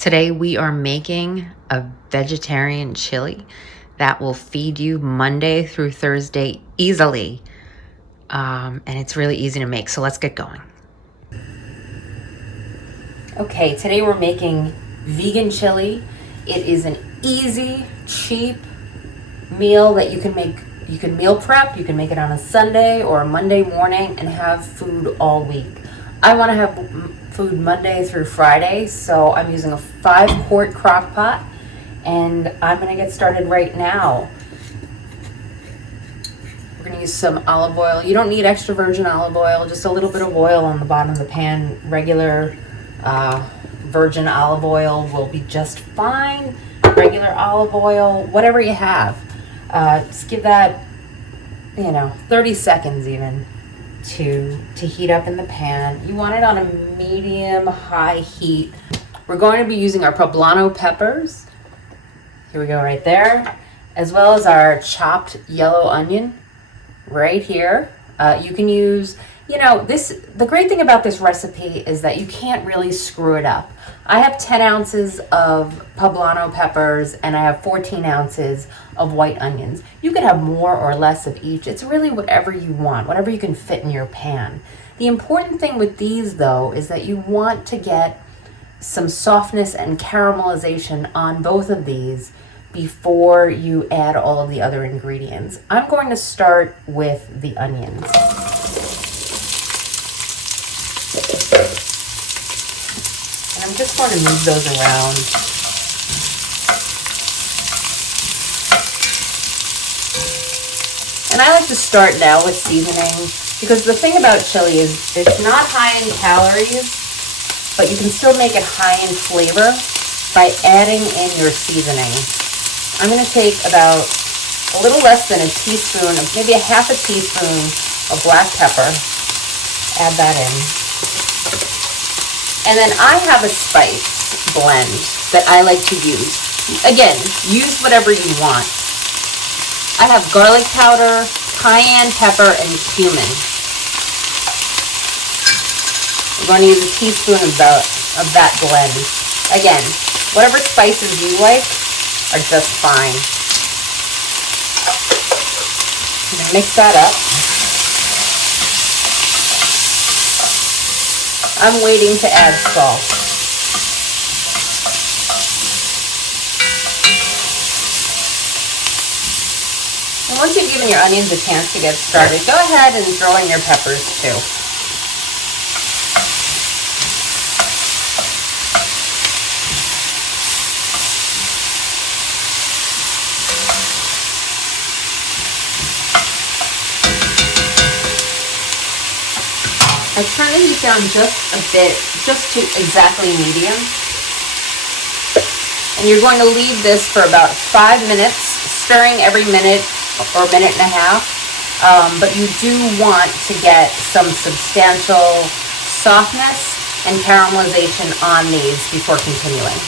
Today we are making a vegetarian chili that will feed you Monday through Thursday easily. And it's really easy to make, so let's get going. Okay, today we're making vegan chili. It is an easy, cheap meal that you can make. You can meal prep, you can make it on a Sunday or a Monday morning and have food all week. I want to have food Monday through Friday, so I'm using a 5-quart crock pot, and I'm going to get started right now. We're going to use some olive oil. You don't need extra virgin olive oil, just a little bit of oil on the bottom of the pan. Regular virgin olive oil will be just fine. Regular olive oil, whatever you have. Just give that, 30 seconds even to heat up in the pan. You want it on a medium-high heat. We're going to be using our poblano peppers. Here we go right there. As well as our chopped yellow onion right here. You can use, the great thing about this recipe is that you can't really screw it up. I have 10 ounces of poblano peppers and I have 14 ounces of white onions. You could have more or less of each. It's really whatever you want, whatever you can fit in your pan. The important thing with these, though, is that you want to get some softness and caramelization on both of these before you add all of the other ingredients. I'm going to start with the onions. And I'm just going to move those around. And I like to start now with seasoning, because the thing about chili is it's not high in calories, but you can still make it high in flavor by adding in your seasoning. I'm going to take about a little less than a teaspoon, maybe a half a teaspoon of black pepper. Add that in. And then I have a spice blend that I like to use. Again, use whatever you want. I have garlic powder, cayenne pepper, and cumin. I'm going to use a teaspoon of that blend. Again, whatever spices you like are just fine. I'm going to mix that up. I'm waiting to add salt. And once you've given your onions a chance to get started, go ahead and throw in your peppers too. I turn the heat down just a bit, just to exactly medium. And you're going to leave this for about 5 minutes, stirring every minute or minute and a half. But you do want to get some substantial softness and caramelization on these before continuing.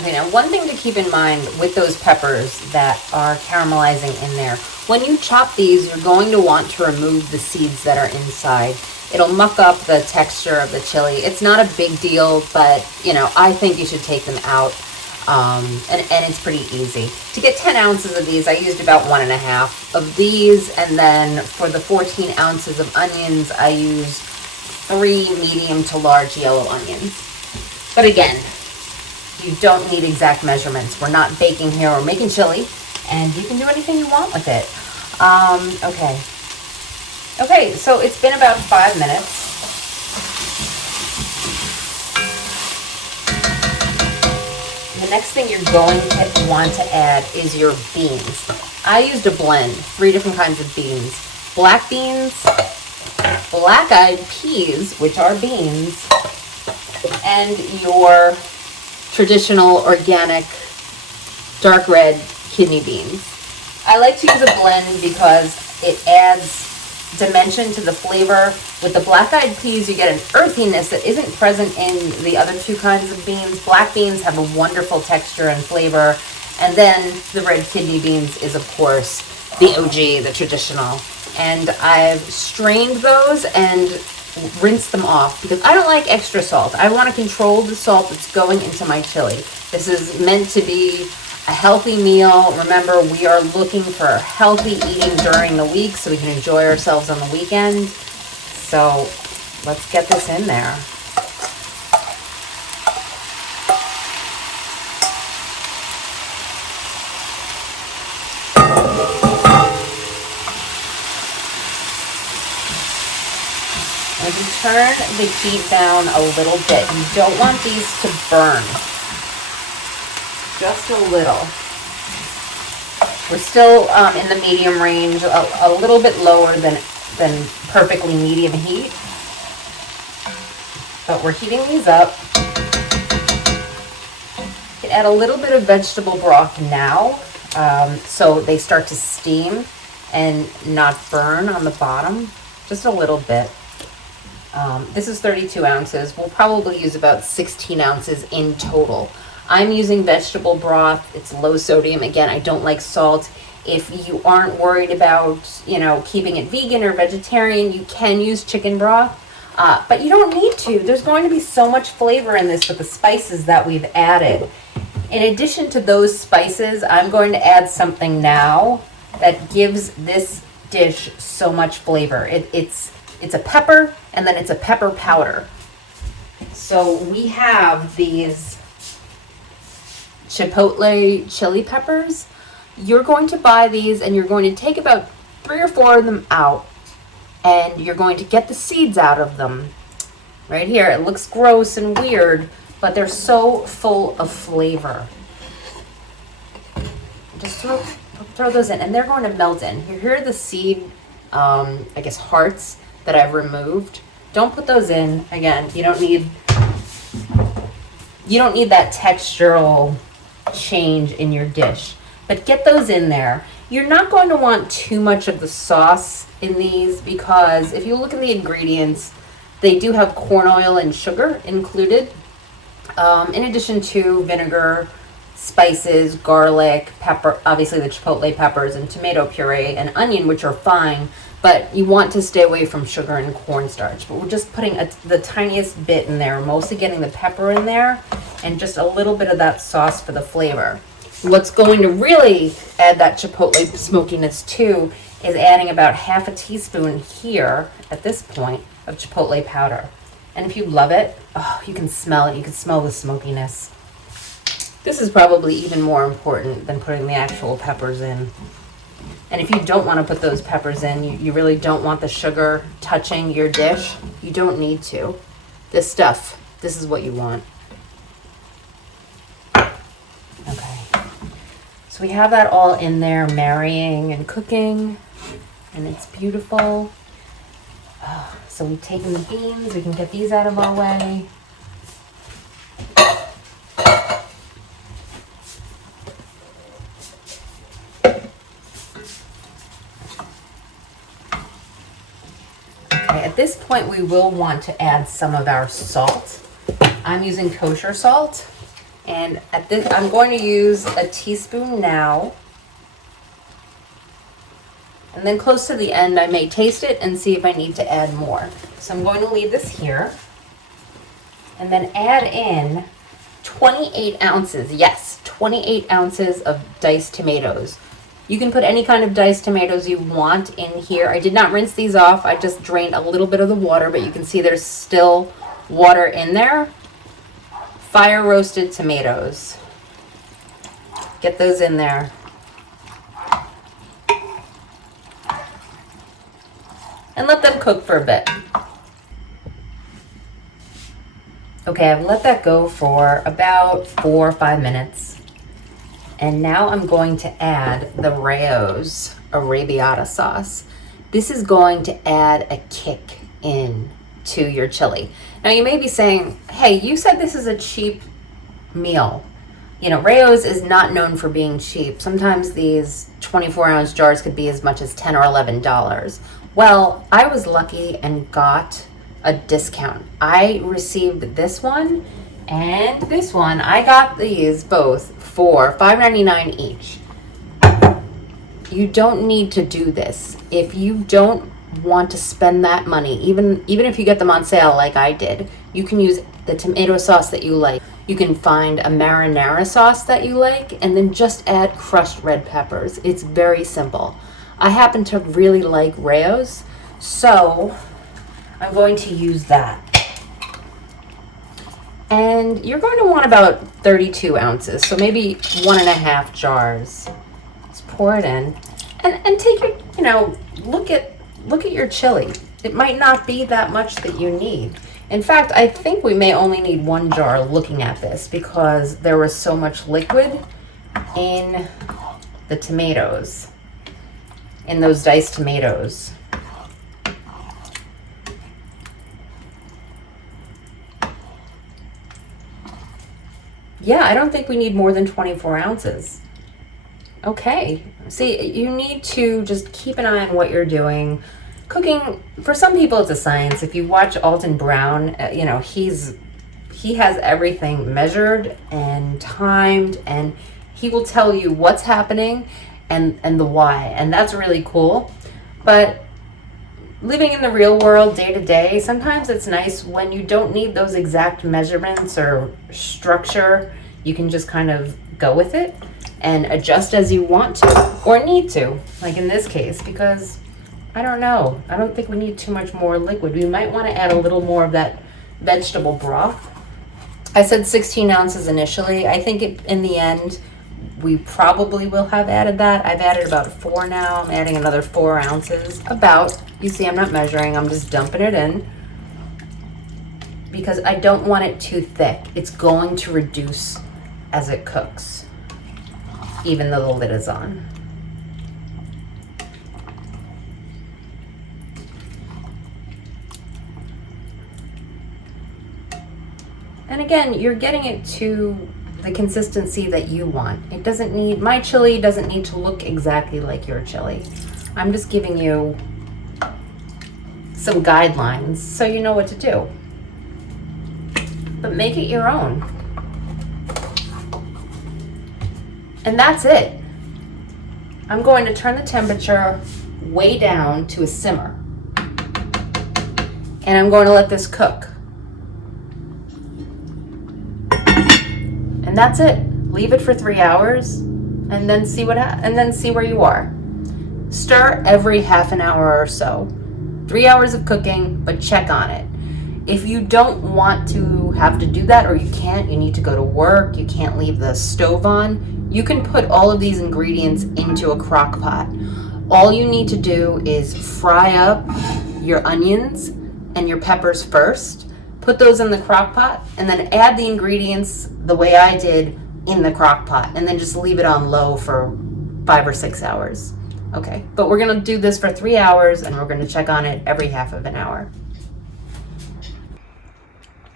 Okay, now one thing to keep in mind with those peppers that are caramelizing in there, when you chop these, you're going to want to remove the seeds that are inside. It'll muck up the texture of the chili. It's not a big deal, but I think you should take them out. And it's pretty easy. To get 10 ounces of these, I used about 1.5 of these, and then for the 14 ounces of onions, I used 3 medium to large yellow onions. But again, you don't need exact measurements. We're not baking here, we're making chili, and you can do anything you want with it. Okay, so it's been about 5 minutes. The next thing you're going to want to add is your beans. I used a blend, 3 different kinds of beans. Black beans, black-eyed peas, which are beans, and your traditional organic dark red kidney beans. I like to use a blend because it adds dimension to the flavor. With the black-eyed peas, you get an earthiness that isn't present in the other 2 kinds of beans. Black beans have a wonderful texture and flavor, and then the red kidney beans is, of course, the OG, the traditional. And I've strained those, and rinse them off because I don't like extra salt. I want to control the salt that's going into my chili. This is meant to be a healthy meal. Remember, we are looking for healthy eating during the week so we can enjoy ourselves on the weekend. So let's get this in there. And if you turn the heat down a little bit, you don't want these to burn. Just a little. We're still in the medium range, a little bit lower than perfectly medium heat. But we're heating these up. You can add a little bit of vegetable broth now, so they start to steam and not burn on the bottom. Just a little bit. This is 32 ounces. We'll probably use about 16 ounces in total. I'm using vegetable broth. It's low sodium. Again, I don't like salt. If you aren't worried about, keeping it vegan or vegetarian, you can use chicken broth. But you don't need to. There's going to be so much flavor in this with the spices that we've added. In addition to those spices, I'm going to add something now that gives this dish so much flavor. It's a pepper, and then it's a pepper powder. So we have these Chipotle chili peppers. You're going to buy these, and you're going to take about 3 or 4 of them out, and you're going to get the seeds out of them. Right here, it looks gross and weird, but they're so full of flavor. Just throw those in, and they're going to melt in. Here are the seed, hearts that I've removed. Don't put those in. Again, you don't need that textural change in your dish. But get those in there. You're not going to want too much of the sauce in these because if you look at the ingredients, they do have corn oil and sugar included, in addition to vinegar, spices, garlic, pepper, obviously the chipotle peppers, and tomato puree and onion, which are fine, but you want to stay away from sugar and cornstarch. But we're just putting the tiniest bit in there, mostly getting the pepper in there and just a little bit of that sauce for the flavor. What's going to really add that chipotle smokiness too is adding about half a teaspoon here at this point of chipotle powder. And if you love it, you can smell it. You can smell the smokiness. This is probably even more important than putting the actual peppers in. And if you don't want to put those peppers in, you really don't want the sugar touching your dish, you don't need to. This is what you want. Okay. So we have that all in there marrying and cooking, and it's beautiful. So we've taken the beans, we can get these out of our way. Okay, at this point we will want to add some of our salt. I'm using kosher salt, and at this I'm going to use a teaspoon now. And then close to the end, I may taste it and see if I need to add more. So I'm going to leave this here and then add in 28 ounces. Yes, 28 ounces of diced tomatoes. You can put any kind of diced tomatoes you want in here. I did not rinse these off. I just drained a little bit of the water, but you can see there's still water in there. Fire roasted tomatoes. Get those in there. And let them cook for a bit. Okay, I've let that go for about 4 or 5 minutes. And now I'm going to add the Rao's arrabbiata sauce. This is going to add a kick in to your chili. Now you may be saying, hey, you said this is a cheap meal. You know, Rao's is not known for being cheap. Sometimes these 24-ounce jars could be as much as $10 or $11. Well, I was lucky and got a discount. I received this one and this one. I got these both for $5.99 each. You don't need to do this. If you don't want to spend that money, even if you get them on sale like I did, you can use the tomato sauce that you like. You can find a marinara sauce that you like, and then just add crushed red peppers. It's very simple. I happen to really like Rayo's, so I'm going to use that. And you're going to want about 32 ounces, so maybe 1.5 jars. Just pour it in, and take your, look at your chili. It might not be that much that you need. In fact, I think we may only need 1 jar looking at this, because there was so much liquid in the tomatoes, in those diced tomatoes. Yeah, I don't think we need more than 24 ounces. Okay, see, you need to just keep an eye on what you're doing. Cooking, for some people, it's a science. If you watch Alton Brown, he has everything measured and timed, and he will tell you what's happening and the why, and that's really cool. But living in the real world day to day, sometimes it's nice when you don't need those exact measurements or structure. You can just kind of go with it and adjust as you want to or need to, like in this case, because I don't know. I don't think we need too much more liquid. We might want to add a little more of that vegetable broth. I said 16 ounces initially. I think in the end, we probably will have added that. I've added about 4 now. I'm adding another 4 ounces. About. You see, I'm not measuring. I'm just dumping it in because I don't want it too thick. It's going to reduce as it cooks, even though the lid is on. And again, you're getting it to the consistency that you want. It doesn't need, my chili doesn't need to look exactly like your chili. I'm just giving you some guidelines so you know what to do. But make it your own. And that's it. I'm going to turn the temperature way down to a simmer. And I'm going to let this cook. And that's it. Leave it for 3 hours and then see where you are. Stir every half an hour or so. 3 hours of cooking, but check on it. If you don't want to have to do that, or you can't, you need to go to work, you can't leave the stove on, you can put all of these ingredients into a crock pot. All you need to do is fry up your onions and your peppers first, put those in the crock pot, and then add the ingredients the way I did in the crock pot, and then just leave it on low for 5 or 6 hours. Okay, but we're gonna do this for 3 hours, and we're gonna check on it every half of an hour.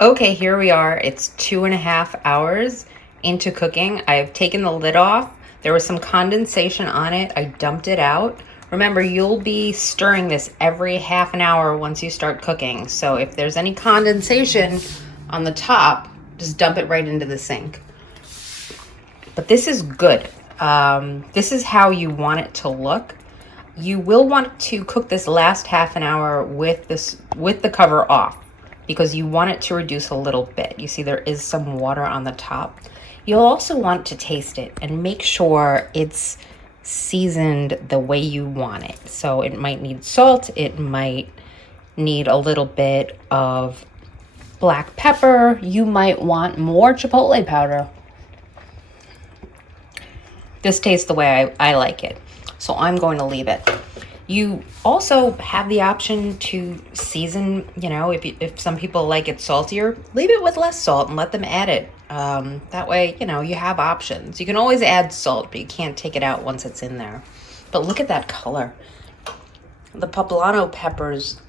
Okay, here we are. It's 2.5 hours into cooking. I've taken the lid off. There was some condensation on it. I dumped it out. Remember, you'll be stirring this every half an hour once you start cooking. So if there's any condensation on the top, just dump it right into the sink. But this is good. This is how you want it to look. You will want to cook this last half an hour with the cover off, because you want it to reduce a little bit. You see there is some water on the top. You'll also want to taste it and make sure it's seasoned the way you want it. So it might need salt, it might need a little bit of black pepper, you might want more chipotle powder. This tastes the way I like it, so I'm going to leave it. You also have the option to season, if some people like it saltier, leave it with less salt and let them add it. That way, you have options. You can always add salt, but you can't take it out once it's in there. But look at that color. The poblano peppers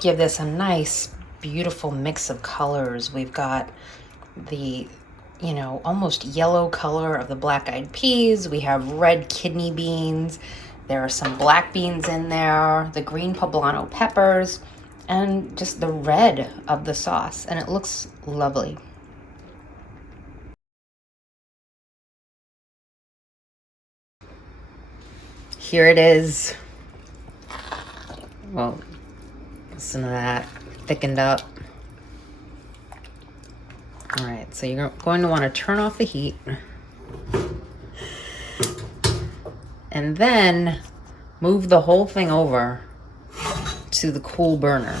give this a nice, beautiful mix of colors. We've got the, almost yellow color of the black-eyed peas. We have red kidney beans. There are some black beans in there, the green poblano peppers, and just the red of the sauce, and it looks lovely. Here it is. Well, listen to that, thickened up. All right, so you're going to want to turn off the heat. And then move the whole thing over to the cool burner.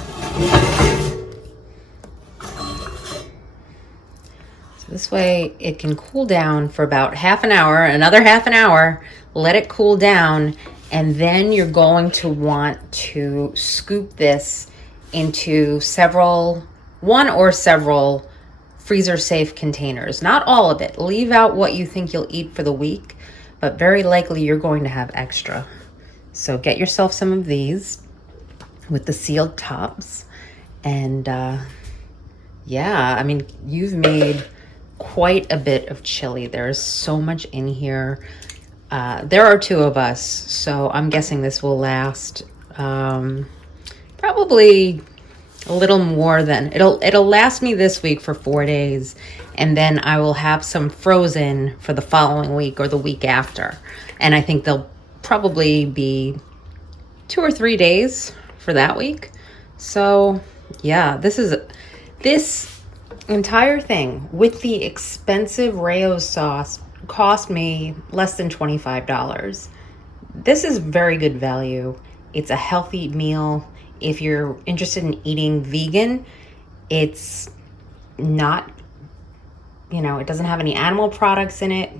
So this way it can cool down for about half an hour, another half an hour, let it cool down, and then you're going to want to scoop this into one or several freezer safe containers. Not all of it. Leave out what you think you'll eat for the week, but very likely you're going to have extra. So get yourself some of these with the sealed tops. And yeah, I mean, you've made quite a bit of chili. There's so much in here. There are 2 of us, so I'm guessing this will last probably a little more than it'll last me this week for 4 days, and then I will have some frozen for the following week or the week after. And I think they'll probably be 2 or 3 days for that week. So yeah, this entire thing with the expensive Rao's sauce cost me less than $25. This is very good value. It's a healthy meal. If you're interested in eating vegan, it's not, it doesn't have any animal products in it.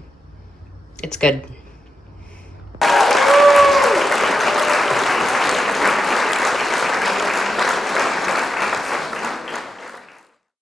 It's good.